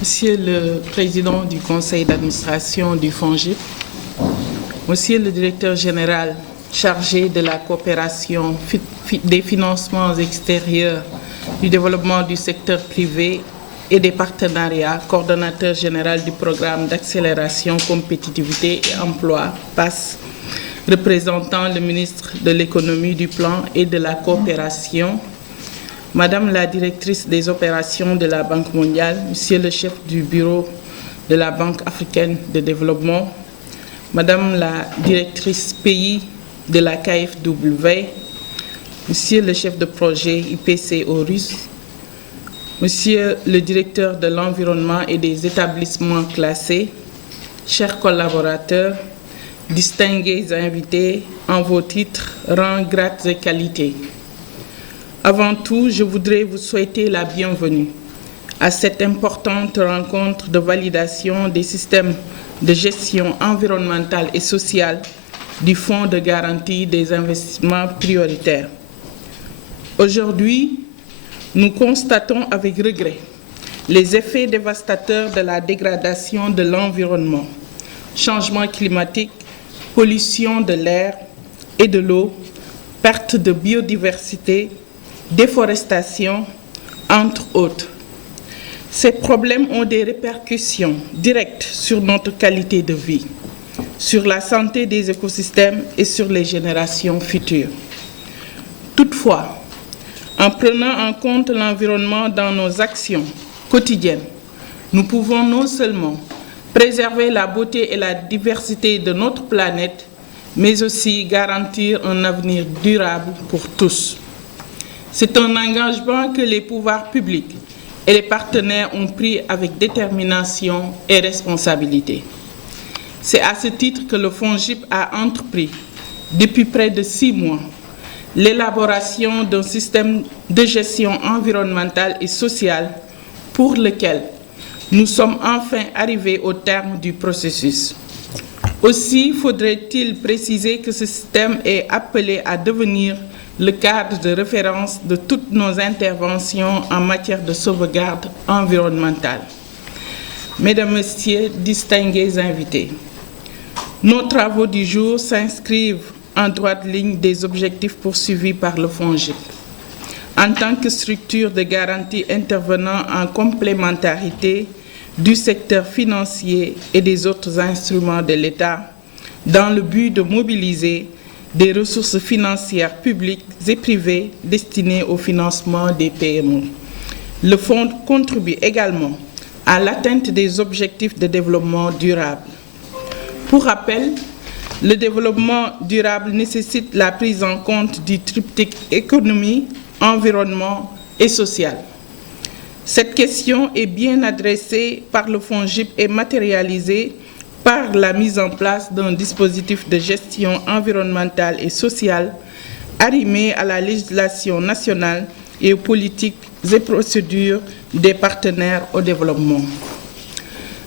Monsieur le Président du Conseil d'administration du FONGIP, Monsieur le Directeur général chargé de la coopération des financements extérieurs, du développement du secteur privé et des partenariats, coordonnateur général du programme d'accélération, compétitivité et emploi, PASS, représentant le ministre de l'économie, du plan et de la coopération, Madame la directrice des opérations de la Banque mondiale, Monsieur le chef du bureau de la Banque africaine de développement, Madame la directrice pays de la KfW, Monsieur le chef de projet IPC Aurus, Monsieur le directeur de l'environnement et des établissements classés, chers collaborateurs, distingués invités en vos titres, rangs, grades et qualités. Avant tout, je voudrais vous souhaiter la bienvenue à cette importante rencontre de validation des systèmes de gestion environnementale et sociale du Fonds de garantie des investissements prioritaires. Aujourd'hui, nous constatons avec regret les effets dévastateurs de la dégradation de l'environnement, changement climatique, pollution de l'air et de l'eau, perte de biodiversité, déforestation, entre autres. Ces problèmes ont des répercussions directes sur notre qualité de vie, sur la santé des écosystèmes et sur les générations futures. Toutefois, en prenant en compte l'environnement dans nos actions quotidiennes, nous pouvons non seulement préserver la beauté et la diversité de notre planète, mais aussi garantir un avenir durable pour tous. C'est un engagement que les pouvoirs publics et les partenaires ont pris avec détermination et responsabilité. C'est à ce titre que le FONGIP a entrepris, depuis près de 6 mois, l'élaboration d'un système de gestion environnementale et sociale pour lequel nous sommes enfin arrivés au terme du processus. Aussi faudrait-il préciser que ce système est appelé à devenir le cadre de référence de toutes nos interventions en matière de sauvegarde environnementale. Mesdames, Messieurs, distingués invités, nos travaux du jour s'inscrivent en droite ligne des objectifs poursuivis par le FONGIP. En tant que structure de garantie intervenant en complémentarité du secteur financier et des autres instruments de l'État, dans le but de mobiliser des ressources financières publiques et privées destinées au financement des PME. Le Fonds contribue également à l'atteinte des objectifs de développement durable. Pour rappel, le développement durable nécessite la prise en compte du triptyque économie, environnement et social. Cette question est bien adressée par le FONGIP et matérialisée par la mise en place d'un dispositif de gestion environnementale et sociale arrimé à la législation nationale et aux politiques et procédures des partenaires au développement.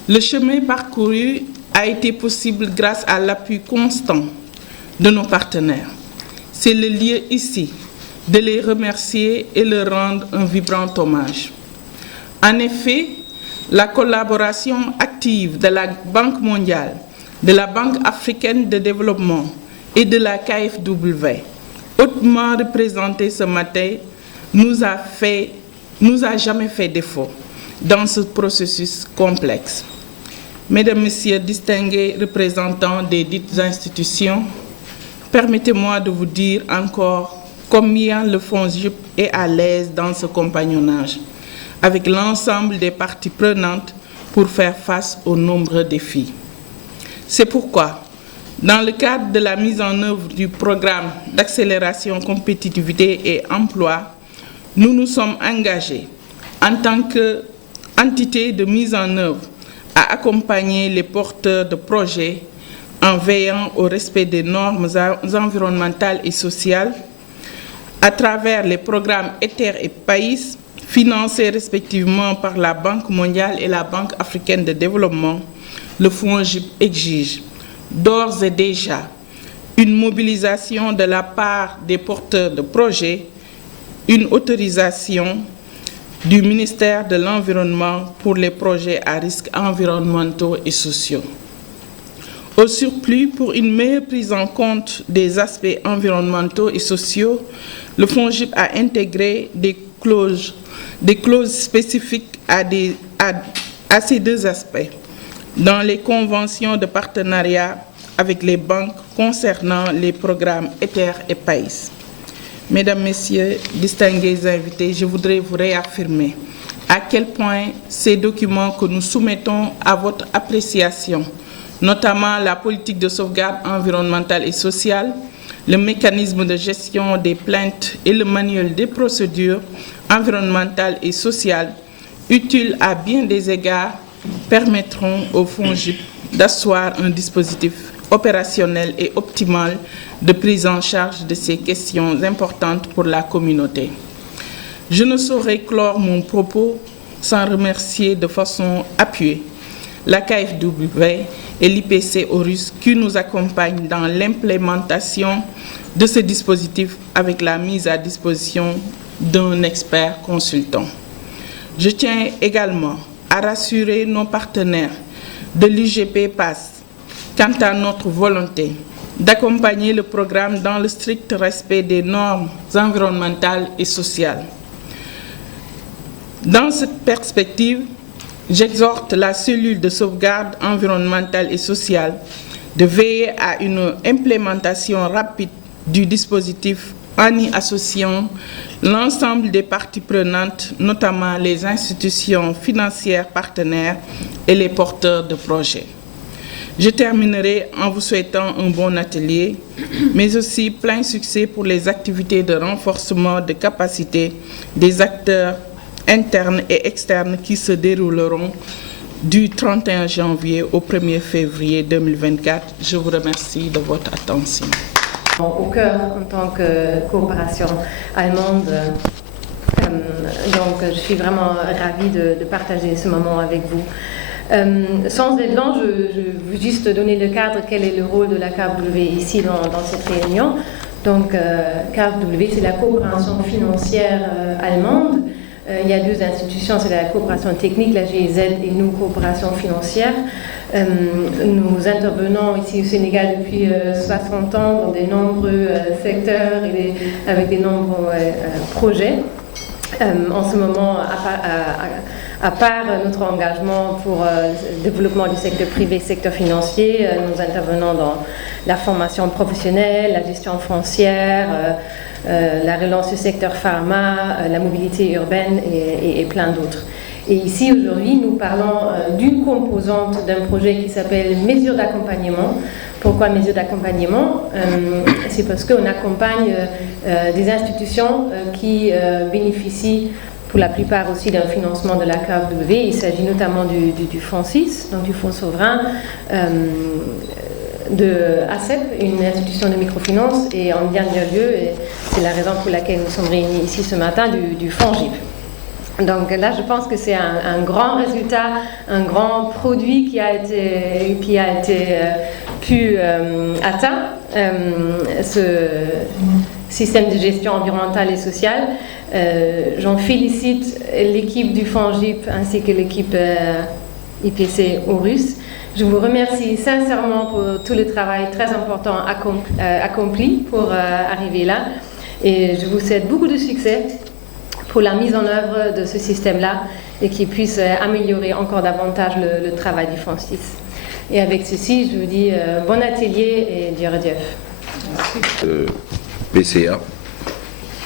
Le chemin parcouru a été possible grâce à l'appui constant de nos partenaires. C'est le lieu ici de les remercier et leur rendre un vibrant hommage. En effet, la collaboration active de la Banque mondiale, de la Banque africaine de développement et de la KfW, hautement représentée ce matin, nous a jamais fait défaut dans ce processus complexe. Mesdames, Messieurs, distingués représentants des dites institutions, permettez-moi de vous dire encore combien le FONGIP est à l'aise dans ce compagnonnage avec l'ensemble des parties prenantes pour faire face aux nombreux défis. C'est pourquoi, dans le cadre de la mise en œuvre du programme d'accélération, compétitivité et emploi, nous nous sommes engagés en tant qu'entité de mise en œuvre à accompagner les porteurs de projets en veillant au respect des normes environnementales et sociales à travers les programmes ETER et PAIS, financés respectivement par la Banque mondiale et la Banque africaine de développement. Le FONGIP exige d'ores et déjà une mobilisation de la part des porteurs de projets, une autorisation du ministère de l'Environnement pour les projets à risque environnementaux et sociaux. Au surplus, pour une meilleure prise en compte des aspects environnementaux et sociaux, le FONGIP a intégré des clauses spécifiques à ces deux aspects dans les conventions de partenariat avec les banques concernant les programmes ETER et PAIS. Mesdames, Messieurs, distingués invités, je voudrais vous réaffirmer à quel point ces documents que nous soumettons à votre appréciation, notamment la politique de sauvegarde environnementale et sociale, le mécanisme de gestion des plaintes et le manuel des procédures environnementales et sociales, utiles à bien des égards, permettront au FONGIP d'asseoir un dispositif opérationnel et optimal de prise en charge de ces questions importantes pour la communauté. Je ne saurais clore mon propos sans remercier de façon appuyée la KfW et l'IPC Aurus qui nous accompagnent dans l'implémentation de ce dispositif avec la mise à disposition d'un expert consultant. Je tiens également à rassurer nos partenaires de l'UGP PAS quant à notre volonté d'accompagner le programme dans le strict respect des normes environnementales et sociales. Dans cette perspective, j'exhorte la cellule de sauvegarde environnementale et sociale de veiller à une implémentation rapide du dispositif en y associant l'ensemble des parties prenantes, notamment les institutions financières partenaires et les porteurs de projets. Je terminerai en vous souhaitant un bon atelier, mais aussi plein succès pour les activités de renforcement de capacité des acteurs internes et externes qui se dérouleront du 31 janvier au 1er février 2024. Je vous remercie de votre attention. Au cœur, en tant que coopération allemande, donc je suis vraiment ravie de partager ce moment avec vous. Sans être long, je veux juste donner le cadre, quel est le rôle de la KfW ici dans cette réunion. Donc, KfW, c'est la coopération financière allemande. Il y a deux institutions, c'est la coopération technique, la GIZ, et nous, coopération financière. Nous intervenons ici au Sénégal depuis 60 ans dans de nombreux secteurs et avec de nombreux projets. En ce moment, à part notre engagement pour le développement du secteur privé, secteur financier, nous intervenons dans la formation professionnelle, la gestion foncière, la relance du secteur pharma, la mobilité urbaine et plein d'autres. Et ici, aujourd'hui, nous parlons d'une composante d'un projet qui s'appelle mesures d'accompagnement. Pourquoi mesures d'accompagnement? C'est parce qu'on accompagne des institutions qui bénéficient pour la plupart aussi d'un financement de la KfW. Il s'agit notamment du Fonds 6, donc du Fonds souverain, de ACEP, une institution de microfinance, et en dernier lieu, et c'est la raison pour laquelle nous sommes réunis ici ce matin, du FONGIP. Donc là, je pense que c'est un grand résultat, un grand produit qui a été pu atteint, ce système de gestion environnementale et sociale. J'en félicite l'équipe du FONGIP ainsi que l'équipe IPC Aurus. Je vous remercie sincèrement pour tout le travail très important accompli pour arriver là. Et je vous souhaite beaucoup de succès pour la mise en œuvre de ce système-là et qui puisse améliorer encore davantage le travail du Fonds 6. Et avec ceci, je vous dis bon atelier et Dieu Dieu. PCA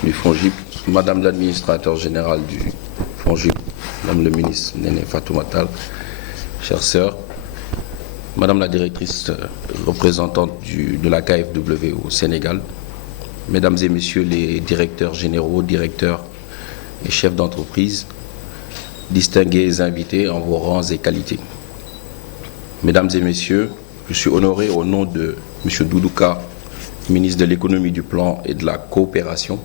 du FONGIP, Madame l'administrateur général du FONGIP, Madame le ministre Néné Fatoumata, chère sœur, Madame la directrice représentante de la KfW au Sénégal, Mesdames et Messieurs les directeurs généraux, directeurs et chefs d'entreprise, distingués invités en vos rangs et qualités. Mesdames et Messieurs, je suis honoré au nom de M. Doudouka, ministre de l'économie, du plan et de la coopération,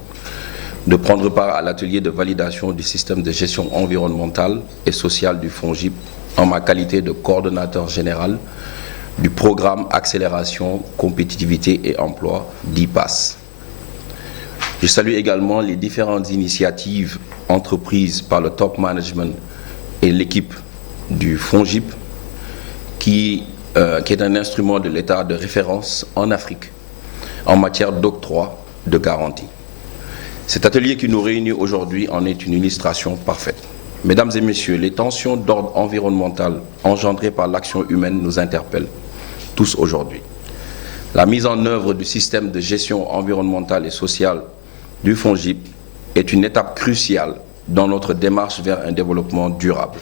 de prendre part à l'atelier de validation du système de gestion environnementale et sociale du FONGIP en ma qualité de coordonnateur général du programme Accélération, Compétitivité et Emploi, d'IPAS. Je salue également les différentes initiatives entreprise par le top management et l'équipe du FONGIP, qui est un instrument de l'État de référence en Afrique en matière d'octroi de garantie. Cet atelier qui nous réunit aujourd'hui en est une illustration parfaite. Mesdames et messieurs, les tensions d'ordre environnemental engendrées par l'action humaine nous interpellent tous aujourd'hui. La mise en œuvre du système de gestion environnementale et sociale du FONGIP est une étape cruciale dans notre démarche vers un développement durable.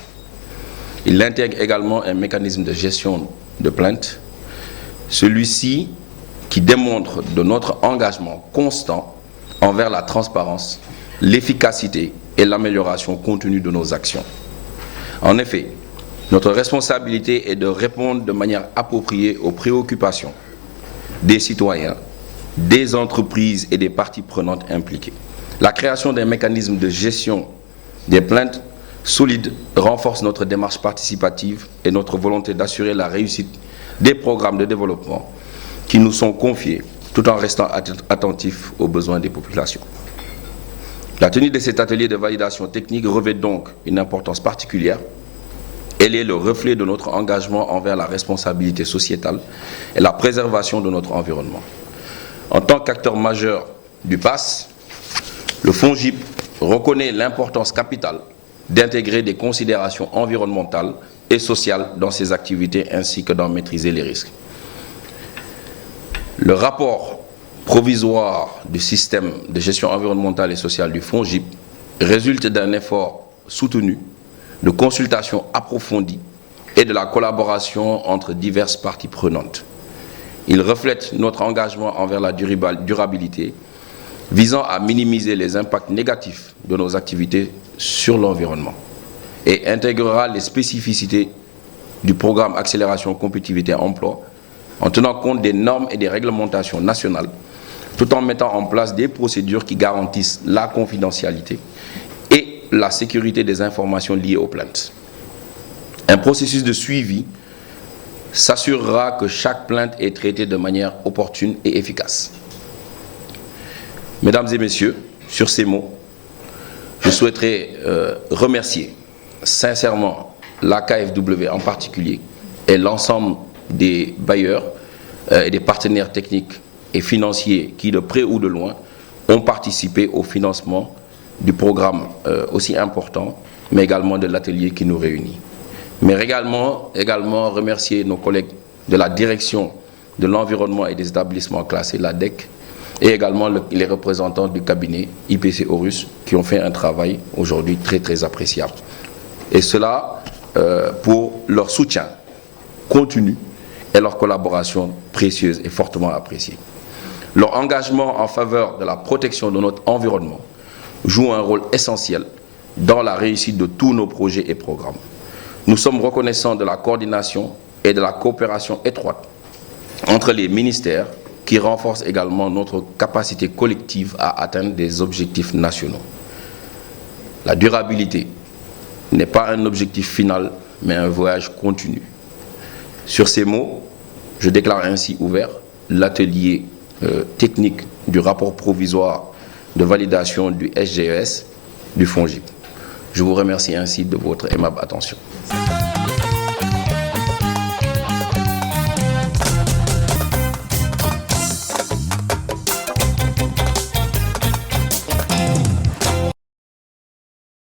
Il intègre également un mécanisme de gestion de plainte, celui-ci qui démontre de notre engagement constant envers la transparence, l'efficacité et l'amélioration continue de nos actions. En effet, notre responsabilité est de répondre de manière appropriée aux préoccupations des citoyens, des entreprises et des parties prenantes impliquées. La création d'un mécanisme de gestion des plaintes solide renforce notre démarche participative et notre volonté d'assurer la réussite des programmes de développement qui nous sont confiés, tout en restant attentifs aux besoins des populations. La tenue de cet atelier de validation technique revêt donc une importance particulière. Elle est le reflet de notre engagement envers la responsabilité sociétale et la préservation de notre environnement. En tant qu'acteur majeur du PASS, le FONGIP reconnaît l'importance capitale d'intégrer des considérations environnementales et sociales dans ses activités ainsi que d'en maîtriser les risques. Le rapport provisoire du système de gestion environnementale et sociale du FONGIP résulte d'un effort soutenu de consultation approfondie et de la collaboration entre diverses parties prenantes. Il reflète notre engagement envers la durabilité, visant à minimiser les impacts négatifs de nos activités sur l'environnement et intégrera les spécificités du programme Accélération Compétitivité Emploi en tenant compte des normes et des réglementations nationales, tout en mettant en place des procédures qui garantissent la confidentialité et la sécurité des informations liées aux plaintes. Un processus de suivi s'assurera que chaque plainte est traitée de manière opportune et efficace. Mesdames et messieurs, sur ces mots, je souhaiterais remercier sincèrement la KfW en particulier et l'ensemble des bailleurs et des partenaires techniques et financiers qui, de près ou de loin, ont participé au financement du programme aussi important, mais également de l'atelier qui nous réunit. Mais également remercier nos collègues de la direction de l'environnement et des établissements classés, l'ADEC, et également les représentants du cabinet IPC Horus qui ont fait un travail aujourd'hui très appréciable. Et cela pour leur soutien continu et leur collaboration précieuse et fortement appréciée. Leur engagement en faveur de la protection de notre environnement joue un rôle essentiel dans la réussite de tous nos projets et programmes. Nous sommes reconnaissants de la coordination et de la coopération étroite entre les ministères qui renforce également notre capacité collective à atteindre des objectifs nationaux. La durabilité n'est pas un objectif final, mais un voyage continu. Sur ces mots, je déclare ainsi ouvert l'atelier technique du rapport provisoire de validation du SGES du FONGIP. Je vous remercie ainsi de votre aimable attention.